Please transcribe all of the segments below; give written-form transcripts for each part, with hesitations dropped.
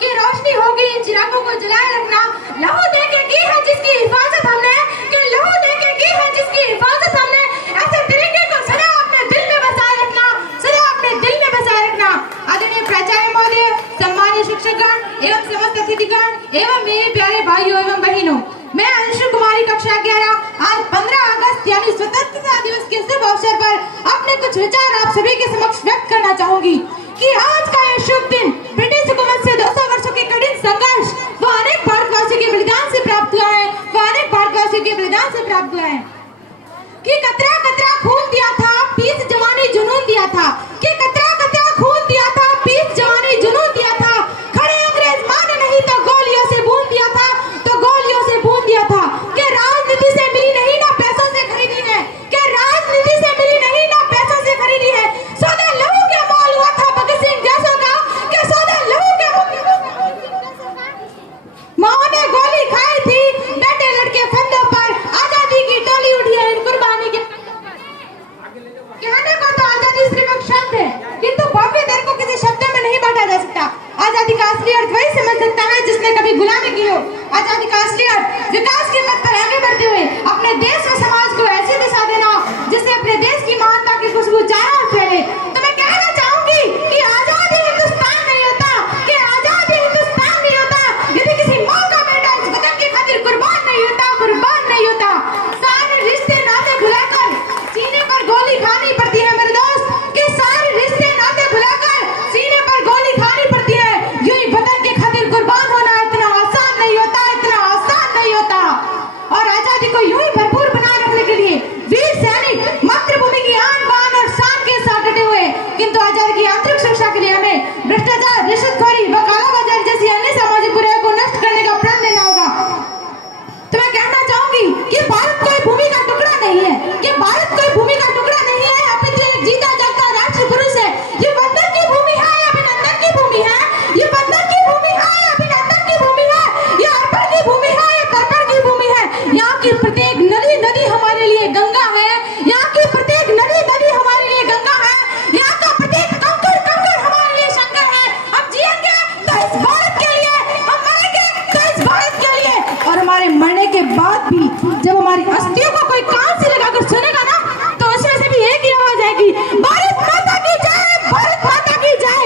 कि रोशनी होगी इन चिरागों को जलाए रखना। लहू दे के की है जिसकी हिफाजत हमने, कि लहू दे के की है जिसकी हिफाजत हमने। ऐसे तिरंगे को सदा अपने दिल में बसाए रखना, सदा अपने दिल में बसाए रखना। आदरणीय प्राचार्य महोदय, सम्मानीय शिक्षकगण एवं समस्त अतिथिगण एवं मेरे प्यारे भाइयों एवं बहनों, मैं अंशु कुमारी कक्षा 11 आज 15 अगस्त यानी स्वतंत्रता दिवस के शुभ अवसर पर अपने कुछ विचार आप सभी के समक्ष व्यक्त करना चाहूंगी कि आज का यह शुभ दिन ब्रिटिश हुकूमत से 200 वर्षों के कठिन संघर्ष व अनेक भारतवासियों के बलिदान से प्राप्त हुआ है, कि कतरा कतरा खून दिया था, 20 जवानी जुनून दिया था, कि कतरा कतरा खून दिया था, 20 जवानी जुनून दिया था। खड़े अंग्रेज माने नहीं तो गोलियों से बूंद दिया था, तो गोलियों से बूंद दिया था। कि राजनीति से मिली नहीं ना पैसों से खरीदी है, कि राजनीति से मिली नहीं ना पैसों से खरीदी है। सौदा लहू के मोल हुआ था भगत सिंह जैसों का, कि सौदा लहू के माओ ने गोली खाई थी, बेटे लड़के फंदों पर, आजादी की टोली उठी है इन कुर्बानी के। कहने को तो आजादी सिर्फ एक शब्द है, किंतु भव्य दर को किसी शब्द में नहीं बांटा जा सकता। आजादी का असली अर्थ वही समझ सकता है जिसने कभी गुलामी की हो। आजादी का असली अर्थ विकास के पथ पर आगे बढ़ते हुए अपने देश व समाज को ऐसी दिशा देना जिससे अपने देश की महानता की खुशबू चारों ओर फैले। तो मैं कहना चाहूंगी कि आजादी हिंदुस्तान नहीं होता, कि आजादी हिंदुस्तान नहीं होता यदि किसी माँ का बेटा इस वतन की खातिर कुर्बान नहीं होता, कुर्बान नहीं होता। सारे रिश्ते नाते भुलाकर सीने पर गोली खानी पड़ती है मेरे दोस्त, कि सारे रिश्ते नाते भुलाकर सीने पर गोली खानी पड़ती है। यूं ही वतन के खातिर कुर्बान होना इतना आसान नहीं होता, इतना आसान नहीं होता। और आजादी को यूं ही भरपूर बनाए रखने के लिए वीर सैनिक मातृभूमि की आन बान और शान के साथ डटे हुए, किंतु आजादी की आंतरिक सुरक्षा के लिए हमें भ्रष्टाचार, रिश्वतखोरी व कालाबाजारी जैसी अन्य सामाजिक बुराइयों को नष्ट करने का प्रण लेना होगा। तो मैं कहना चाहूंगी कि भारत कोई भूमि का टुकड़ा नहीं है, कि भारत कोई भूमि का टुकड़ा नहीं है, अपितु एक जीता जागता राष्ट्र पुरुष है। ये बंदर की भूमि है, अभिनंदन की भूमि है, ये बंदर की भूमि है, अभिनंदन की भूमि है, ये अर्पण की भूमि है, ये तर्पण की भूमि है। यहाँ की प्रत्येक नदी नदी हमारे लिए गंगा है, यहाँ की प्रत्येक नदी नदी हमारे लिए गंगा है, यहाँ का प्रत्येक कंकड़ कंकड़ हमारे लिए शंकर है। हम जिएंगे तो इस भारत के लिए, हम मरेंगे तो इस भारत के लिए, और हमारे मरने के बाद भी जब हमारी अस्थियों को कोई कान से लगाकर सुनेगा ना, तो उसमें से भी एक ही आवाज आएगी, भारत माता की जय, भारत माता की जय।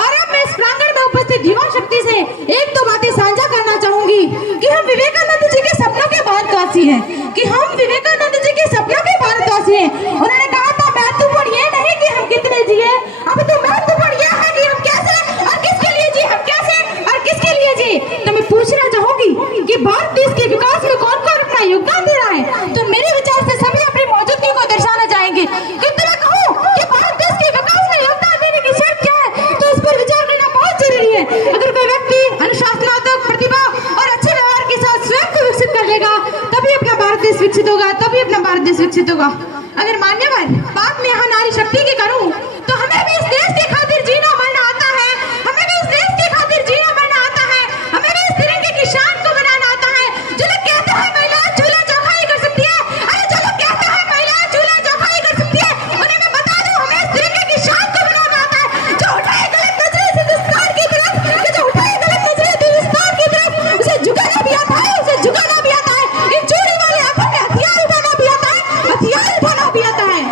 और अब मैं इस प्रांगण में उपस्थित युवा शक्ति से एक दो बातें साझा करना चाहूंगी कि हम विवेकानंद जी के सपनों के भारतवासी हैं, कि हम विवेकानंद जी के सपनों के भारतवासी हैं। उन्होंने कहा था महत्वपूर्ण ये नहीं कि हम कितने जिए, अब तो महत्वपूर्ण यह है कि हम कैसे और किसके लिए जी, हम कैसे और किसके लिए जी। तो मैं पूछना चाहूंगी कि भारत देश के विकास में कौन कौन अपना योगदान दे रहा है। तो मेरे विचार से सभी अपनी मौजूदगी को दर्शाना चाहेंगे। किंतु मैं कहूं कि भारत देश के विकास में योगदान देने की शर्त क्या है, तो इस पर विचार करना बहुत जरूरी है। अगर कोई व्यक्ति अनुशासनात्मक प्रतिभा और अच्छे व्यवहार के साथ स्वयं को विकसित कर लेगा, तभी अपना भारत देश विकसित होगा, तभी अपना भारत देश विकसित होगा। अगर मान्यवर बात में यहाँ नारी शक्ति की करूं, तो हमें भी इस देश के खातिर जीना मरना आता है, हमें भी इस देश के खातिर जीना मरना आता है, हमें भी इस तिरंगे की शान को बनाना आता है। जो लोग कहते हैं महिलाएं चूल्हा चौखाई कर सकती है, अरे जो लोग कहते हैं महिलाएं चूल्हा चौखाई कर सकती है, उन्हें मैं बता दूं हमें इस तिरंगे की शान को बनाना आता है। जो उठाए गलत नजरें हिंदुस्तान की तरफ, जो उठाए गलत नजरें हिंदुस्तान की तरफ, उसे झुकाना भी आता है, उसे झुकाना भी आता है। इन चोरी वाले हाथों में हथियार उठाना भी आता है, हथियार उठाना भी आता है।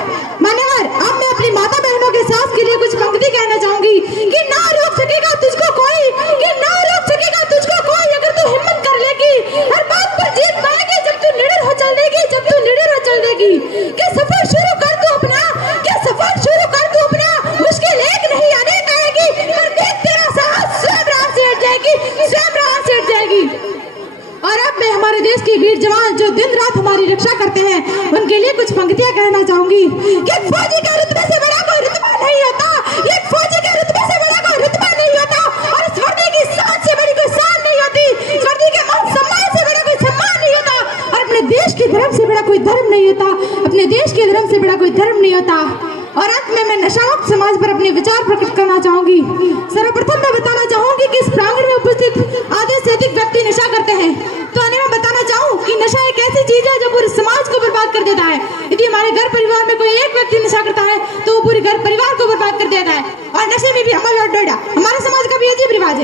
मान्यवर, अब मैं अपनी माता बहनों के साथ के लिए कुछ पंक्ति कहना चाहूंगी कि ना रोक सकेगा तुझको कोई, कि ना रोक सकेगा तुझको कोई, अगर तू हिम्मत कर लेगी हर बात पर जीत पाएगी, जब तू निडर हो चल देगी, जब तू निडर हो चल देगी। कि सफर शुरू कर तू अपना, कि सफर शुरू कर तू अपना, मुश्किल एक नहीं अनेक आएगी, पर देख तेरा साहस स्वयं राह से हट जाएगी, स्वयं राह से हट जाएगी। और अब मैं हमारे देश के वीर जवान जो दिन रात हमारी रक्षा करते हैं, उनके लिए कुछ पंक्तियां कहना चाहूंगी कि फौजी के रुतबे से बड़ा कोई रुतबा नहीं होता, ये फौजी के रुतबे से बड़ा कोई रुतबा नहीं होता, और इस वर्दी की शान से बड़ी कोई शान नहीं होती, इस वर्दी के मान सम्मान से बड़ा कोई सम्मान नहीं होता, और अपने देश के धर्म से बड़ा कोई धर्म नहीं होता, अपने देश के धर्म से बड़ा कोई धर्म नहीं होता। और अंत में मैं नशामुक्त समाज पर अपने विचार प्रकट करना चाहूंगी। सर्वप्रथम मैं बताना चाहूंगी कि इस प्रांगण में उपस्थित आधे से अधिक व्यक्ति नशा करते हैं। तो मैं बताना चाहूं कि नशा एक ऐसी चीज है जो पूरे समाज को बर्बाद कर देता है। यदि हमारे घर परिवार में कोई एक व्यक्ति नशा करता है तो वो पूरे घर परिवार को बर्बाद कर देता है। और नशे में भी हमारा डोडा, हमारे समाज का भी अजीब रिवाज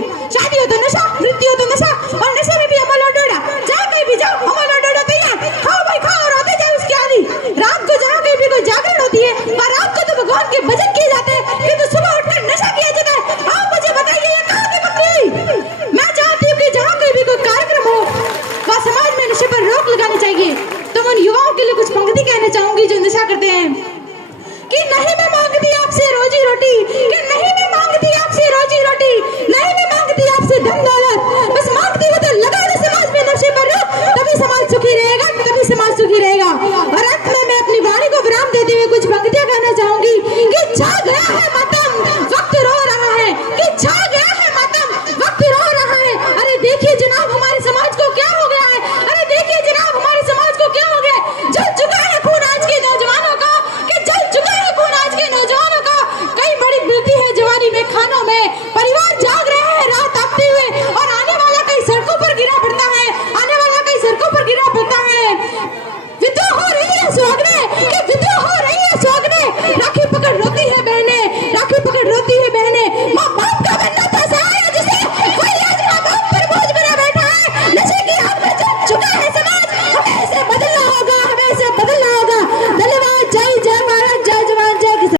बाप से धन दौलत बस मांगती हो तो लगा दे समाज में नशे पर रोक, तभी समाज सुखी रहेगा, तभी समाज सुखी रहेगा। और अंत में मैं अपनी वाणी को विराम देते हुए कुछ पंक्तियां कहना चाहूंगी कि छा गया है मातम, वक्त रो रहा है, कि छा गया है मातम, वक्त रो रहा है। अरे देखिए जनाब हमारे समाज को क्या हो गया है, अरे देखिए जनाब हमारे समाज को क्या हो गया है। जल चुका है खून आज के नौजवानों का, कि जल चुका है खून आज के नौजवानों का। कई बड़ी मिलती है जवानी में खानों में, परिवार जाग रहे हैं रात आपते हुए, और आने वाला कई सड़कों पर गिरा पड़ता है, आने वाला कई सड़कों पर गिरा पड़ता है। विधवा हो रही है सुहागने, कि विधवा हो रही है सुहागने, राखी पकड़ रोती है बहने, राखी पकड़ रोती